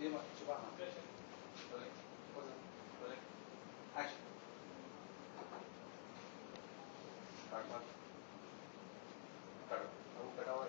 ये मत छुपाना। एक्शन। काट मत। काटो। अब वो कटा हुआ है।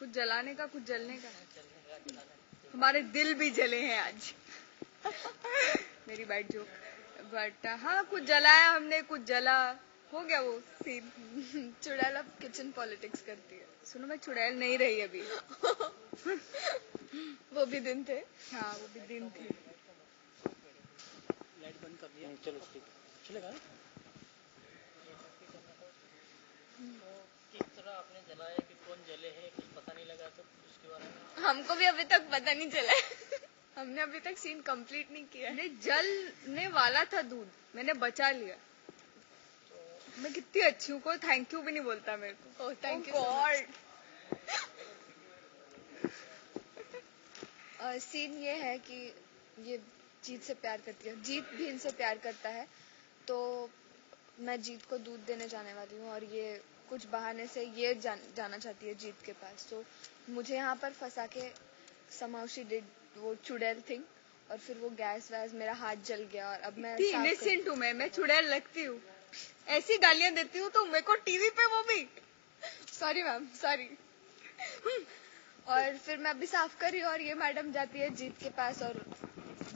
कुछ जलाने का, कुछ जलने का। हमारे दिल भी जले हैं आज। मेरी बैड जोक। बट हाँ, कुछ जलाया हमने, कुछ जला, हो गया वो सीन। चुड़ैल अब किचन पॉलिटिक्स करती है। सुनो, मैं चुड़ैल नहीं रही अभी। वो भी दिन थे। हाँ, वो भी दिन थे। लाइट बंद कर दिया। चलो चलेगा। किस तरह आपने जलाया कि कौन जले है कुछ पता नहीं लगा, तो उसके बारे में हमको भी अभी तक पता नहीं चला। हमने अभी तक सीन कंप्लीट नहीं किया। नहीं, जलने वाला था दूध, मैंने बचा लिया। मैं कितनी अच्छी हूँ, कोई थैंक यू भी नहीं बोलता मेरे को। ओह, थैंक यू गॉड। सीन ये है कि ये जीत से प्यार करती है, जीत भी इनसे प्यार करता है, तो मैं जीत को दूध देने जाने वाली हूँ और ये कुछ बहाने से ये जाना चाहती है जीत के पास। तो मुझे यहाँ पर फंसा के somehow she did वो चुड़ैल थिंग, और फिर वो गैस वैस, मेरा हाथ जल गया और अब मैं इनोसेंट हूँ। मैं चुड़ैल लगती हूँ, ऐसी गालियाँ देती हूँ तो मेरे को टीवी पे, वो भी सॉरी मैम, सॉरी। और फिर मैं अभी साफ कर रही हूँ और ये मैडम जाती है जीत के पास और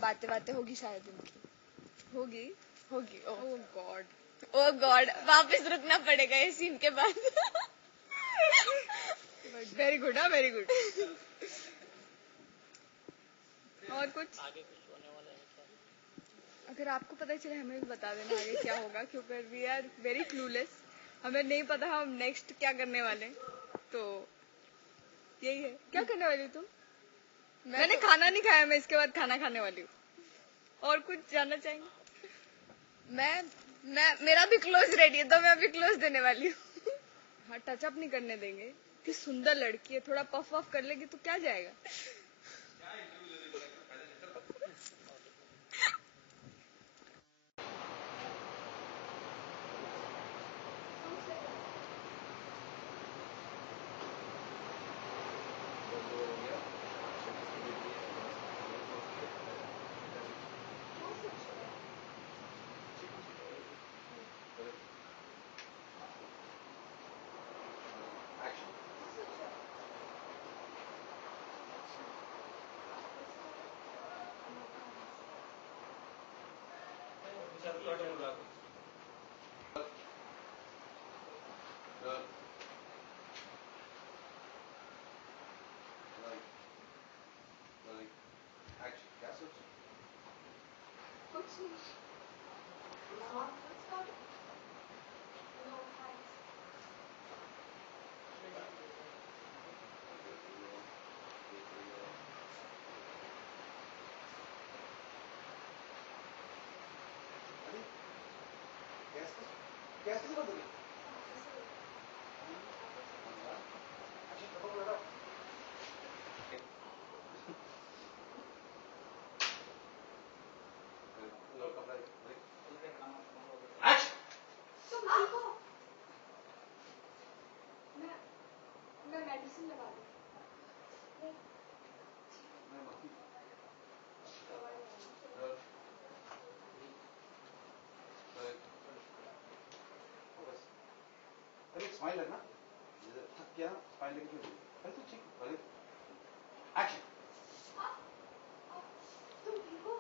बातें होगी शायद उनकी। होगी। ओह गॉड, वापस रुकना पड़ेगा ये सीन के बाद। वेरी गुड, हाँ, वेरी गुड। और कुछ आगे कुछ होने वाला है क्या? अगर आपको पता चले हमें भी बता देना आगे क्या होगा, क्योंकि वी आर वेरी क्लूलेस। हमें नहीं पता हम नेक्स्ट क्या करने वाले। तो यही है। क्या करने वाली तुम? मैंने खाना नहीं खाया, मैं इसके बाद खाना खाने वाली हूँ। और कुछ जानना चाहेंगे? मेरा भी क्लोज रेडी है, तो मैं अभी क्लोज देने वाली हूँ। हाँ, टचअप नहीं करने देंगे। इतनी सुंदर लड़की है, थोड़ा पफ वफ कर लेगी तो क्या जाएगा। गैस कैसे बंद होगी? मैं मेडिसिन लगा दूं। स्माइल है ना? थक गया स्माइल लेके क्यों? अरे तो ठीक अरे एक्शन तुम ठीक हो?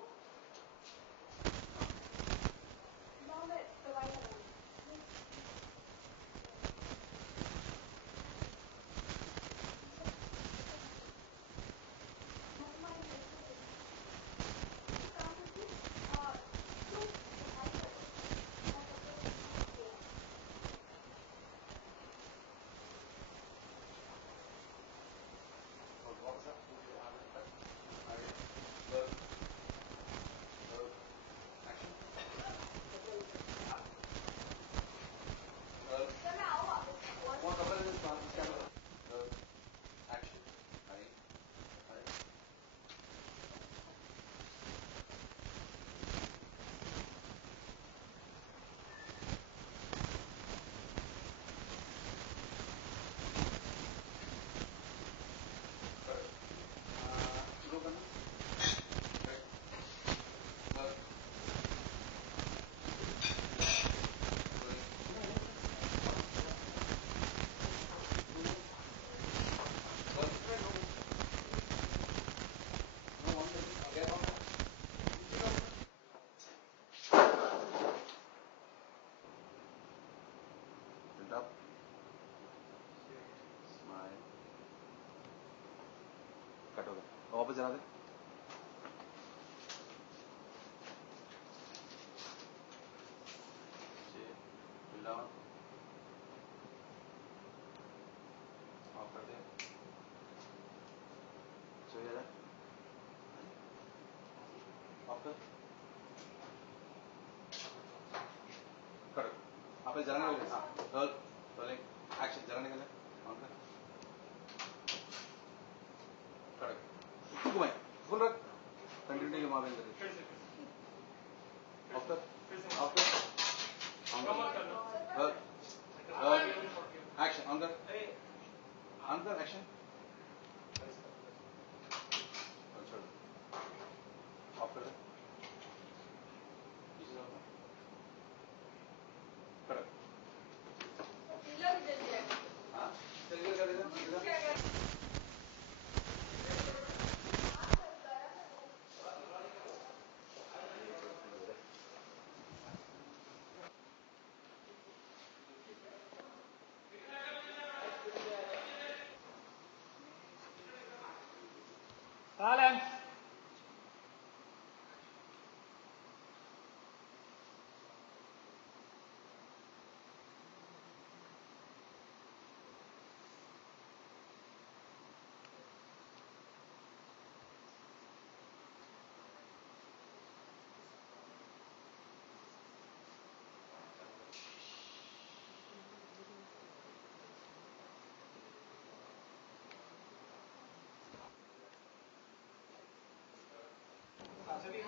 माँ मैं दवाई लगा दूं। मैं तुम्हारी हेल्प करूंगी। एक काम करती हूँ, तुम दवाई करो। मैं कपड़े ले आओ। और वापस आप पूछे आगे तक आगे एक्शन क्या मैं आऊँ वापस? कौन कपड़े ले क्या एक्शन आगे आगे शुरू करना up smile कट हो गया वापस जला दे चिल्ला ऑफ कर दे सो जा ऑफ कर करो आपने जलाने वाले हाँ रोल रोलिंग एक्शन जलाने के लिए ऑन कर करो घुमाए फुल रख कंटिन्यू के मामले में ऑफ कर ऑफ कर ऑन कर रोल रोल एक्शन ऑन कर एक्शन छोड़ ऑफ कर दे पीछे जाओ करो हाँ चलिए कर देना Silence. सभी